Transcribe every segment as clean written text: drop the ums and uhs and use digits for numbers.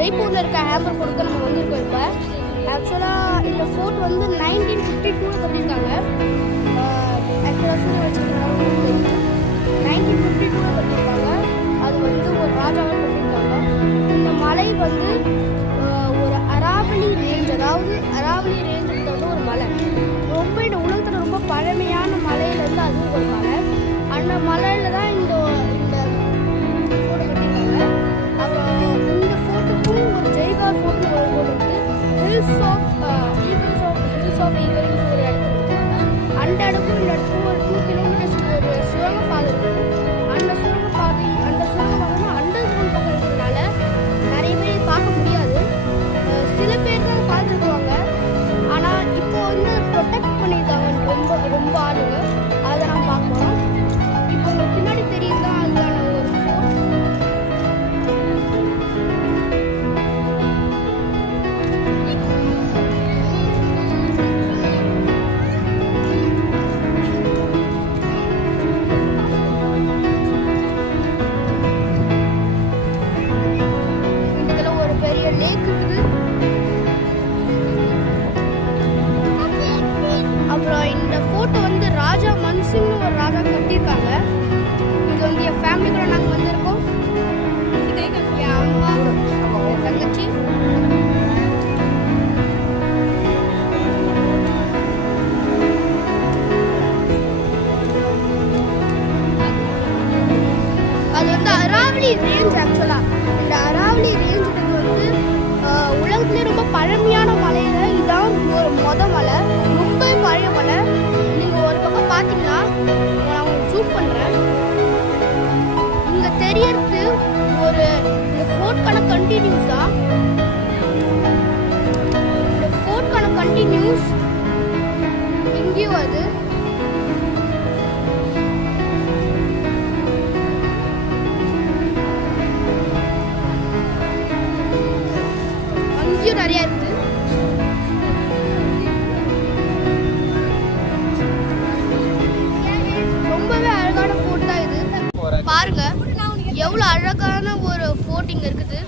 ஜெய்ப்பூரில் இருக்க ஹேம்பர் ஃபோர்ட்டுக்கு நம்ம வந்திருக்கோம். இப்போ ஆக்சுவலாக இந்த ஃபோர்ட் வந்து 1952 கட்டியிருக்காங்க. ஆக்சுவலாக சூரிய வச்சுருக்காங்க 1952 கட்டியிருக்காங்க. அது வந்து ஒரு ராஜாவை கட்டியிருக்காங்க. இந்த மலை வந்து ஒரு அராவலி ரேஞ்ச், அதாவது அராவலி ரேஞ்சுன்றது வந்து ஒரு மலை, ரொம்ப இந்த உலகத்தில் ரொம்ப பழமையான மலையிலேருந்து அதுவும் ஒரு மலை. அந்த மலையில் தான் இந்த ஃபோட்டோ கட்டியிருக்காங்க. அப்புறம் இந்த ஃபோட்டோக்கும் ஒரு ஜெய்கார் ஃபோட்டோ ஒரு ஃபோட்டோ இருக்குது. ஹில்ஸ் ஆஃப் ஈகிள்னு ஒரு இடத்துல இருக்குது. அந்த இடத்துக்கும் இந்த இடத்துக்கும் ஒரு 2 கிலோமீட்டர்ஸ்க்கு ஒரு சுரங்கப்பாதை இருக்குது. அந்த சுரங்கப்பாதை அந்த அண்டர் கிரவுண்ட் பக்கம் இருக்கிறதுனால நிறைய பேர் பார்க்க முடியாது. சில பேர் தான் பார்த்துருக்குவாங்க. ஆனால் இப்போ வந்து ப்ரொடெக்ட் பண்ணியிருக்காங்க ரொம்ப ஆளுங்க. அதை நான் பார்க்குறோம். இப்போ உங்களுக்கு பின்னாடி தெரியுது தான் அதுக்கான ஒரு ஃபோர்ட். இதுல ஒரு பெரிய லேக் இருக்குது. அப்புறம் இந்த ஃபோட்டோ வந்து ராஜா மன்சிங்னு ஒரு ராஜா கட்டியிருக்காங்க. இது வந்து என் ஃபேமிலி கூட நாங்கள் வந்திருக்கோம். என் அம்மா, என் தங்கச்சி. அது வந்து அராவலி ரேஞ்ச். ஆக்சுவலாக இந்த அராவலி ரேஞ்சுக்கு வந்து உலகத்துலேயே ரொம்ப பழமையான மலையில இதான் ஒரு மலை, ரொம்ப பழைய மலை. நீங்கள் ஒரு பக்கம் பார்த்தீங்கன்னா நான் உங்களுக்கு ஜூம் பண்ணுறேன். இங்கே தெரியறது ஒரு இந்த ஃபோர்ட்கான கண்டினியூஸ் தான். இந்த ஃபோர்ட்கான கண்டினியூஸ் இங்கேயும் அது. அங்கேயும் நிறையா இருக்குது. ரொம்பவே அழகான ஃபோர்ட் தான் இது. பாருங்க எவ்வளோ அழகான ஒரு ஃபோர்ட் இங்கே இருக்குது.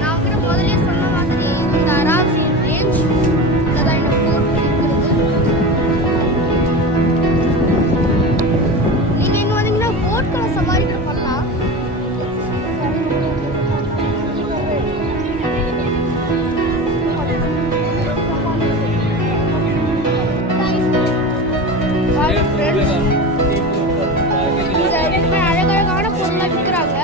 நான் கூட முதலே சொன்ன மாதிரி இந்த அராவலி ரேஞ்ச் தான் இந்த ஃபோர்ட் இருக்குது. நீங்கள் இங்கே வந்தீங்கன்னா போட்களை சவாரி பண்ணலாம். அழகழகான பொருளை விற்கிறாங்க.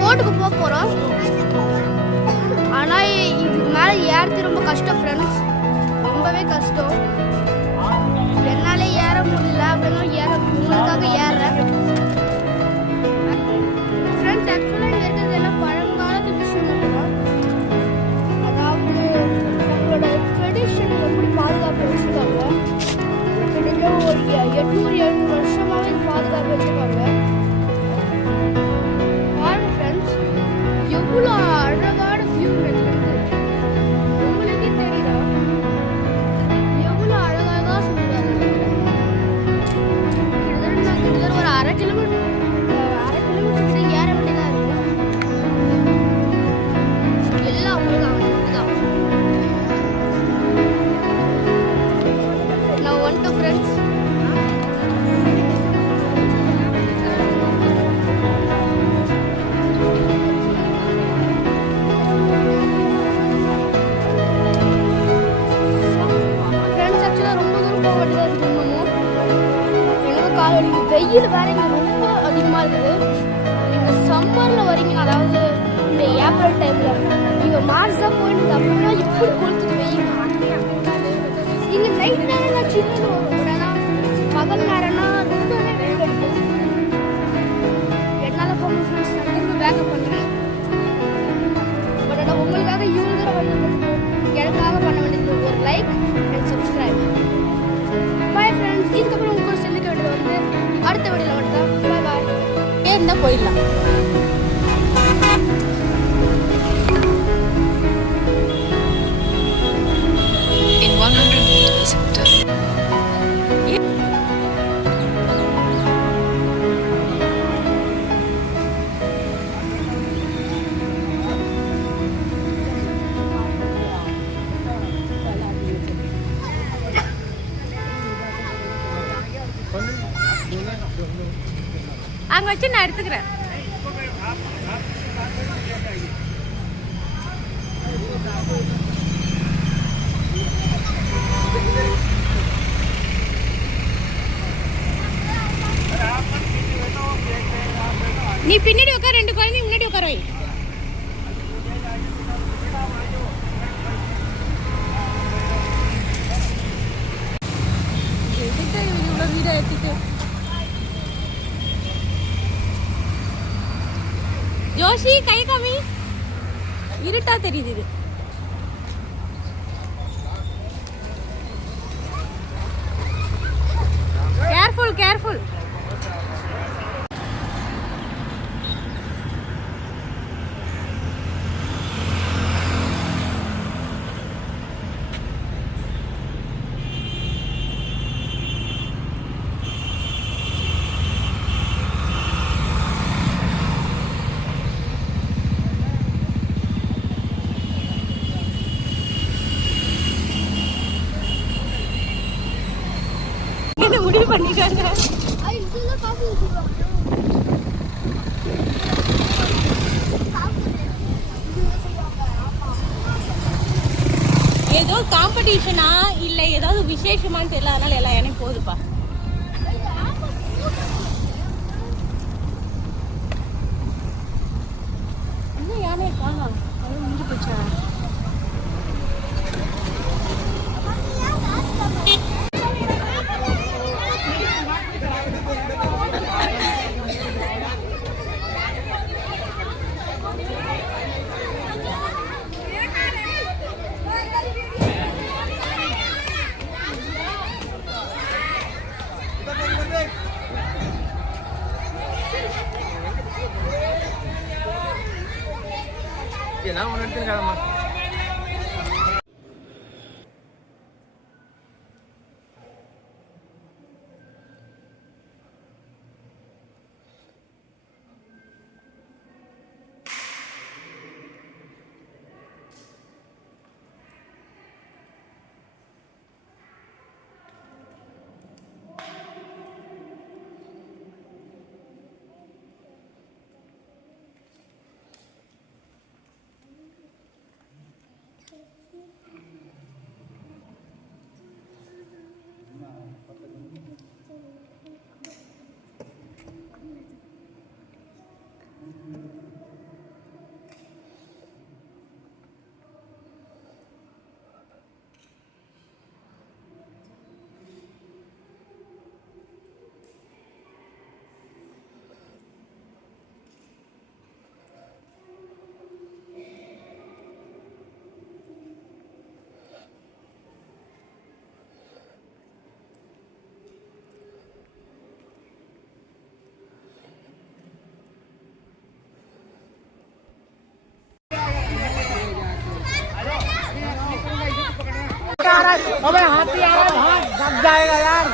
ஃபோர்ட்டுக்கு போக போகிறோம். ஆனால் இதுக்கு மேலே ஏறது ரொம்ப கஷ்டம் ஃப்ரெண்ட்ஸ், ரொம்பவே கஷ்டம். என்னாலே ஏற முடியல அப்படின்னு உங்களுக்காக ஏறுறேன் ஃப்ரெண்ட்ஸ். ஆக்சுவலாக இங்கே இருக்கிறது எல்லாம் பழங்காலத்து விஷயம் மட்டும்தான். அதாவது நம்மளோட ட்ரெடிஷன் எப்படி பாதுகாப்பு வச்சுருக்காங்க. கிட்டத்தட்ட ஒரு 800-700 வருஷமாகவே பாதுகாப்பு வச்சுருக்காங்க. பாருங்க ஃப்ரெண்ட்ஸ், எவ்வளோ அழகான வியூ இருக்குது. உங்களுக்கே தெரியுதா எவ்வளோ அழகாக சொல்லிடுறாங்க. கிட்டத்தட்ட ஒரு அரை கிலோமீட்டர் ஏற வேண்டியதாக இருக்கும். எல்லாம் உங்களுக்கு தான். நான் வந்துட்டு ஃப்ரெண்ட்ஸ் வெயில் வேற இங்கே ரொம்ப அதிகமாக இருக்குது. நீங்கள் சம்மரில் வரீங்கன்னா, அதாவது இந்த ஏப்ரல் டைமில் நீங்கள் மார்ச் தான் போயிட்டு அப்படின்னா எப்படி கொளுத்துட்டு வெயில். நீங்கள் நைட் நேரம் சின்னது வரும், ஆனால் பகல் நேரம்னா ரொம்பவே வெயில் அடிக்கும். என்னால் போக ஃப்ரெண்ட்ஸ் நான் திரும்ப பேக்கப் பண்ணுறேன். பட் ஆனால் உங்களுக்காக இவ்வளோ தூரம் வந்து எனக்காக பண்ண வேண்டியது ஒரு like and subscribe. Bye friends. இதுக்கப்புறம் உங்கள் போயிடலாம். In 100 meters, அங்கே வச்சு நான் எடுத்துக்கிறேன். நீ பின்னாடி உட்கார, 2 குழந்தைங்க முன்னாடி உட்கார வை. இவ்வளோ வீடை எடுத்துட்டு ஜோஷி கை காமி, இருட்டா தெரியுது. இது கேர்ஃபுல் கேர்ஃபுல். முடிவு பண்ணிட்டாங்க. ஏதோ காம்படிஷனா இல்லை ஏதாவது விசேஷமான்னு தெரியல, அதனால எல்லா யானையும் போகுதுப்பா. இன்னும் யானையை காணோம், அது முடிஞ்சு போச்சா? நான் ஒன்று எடுத்துருக்காமா. अबे हाथी आ रहा है, भाग दब जाएगा यार।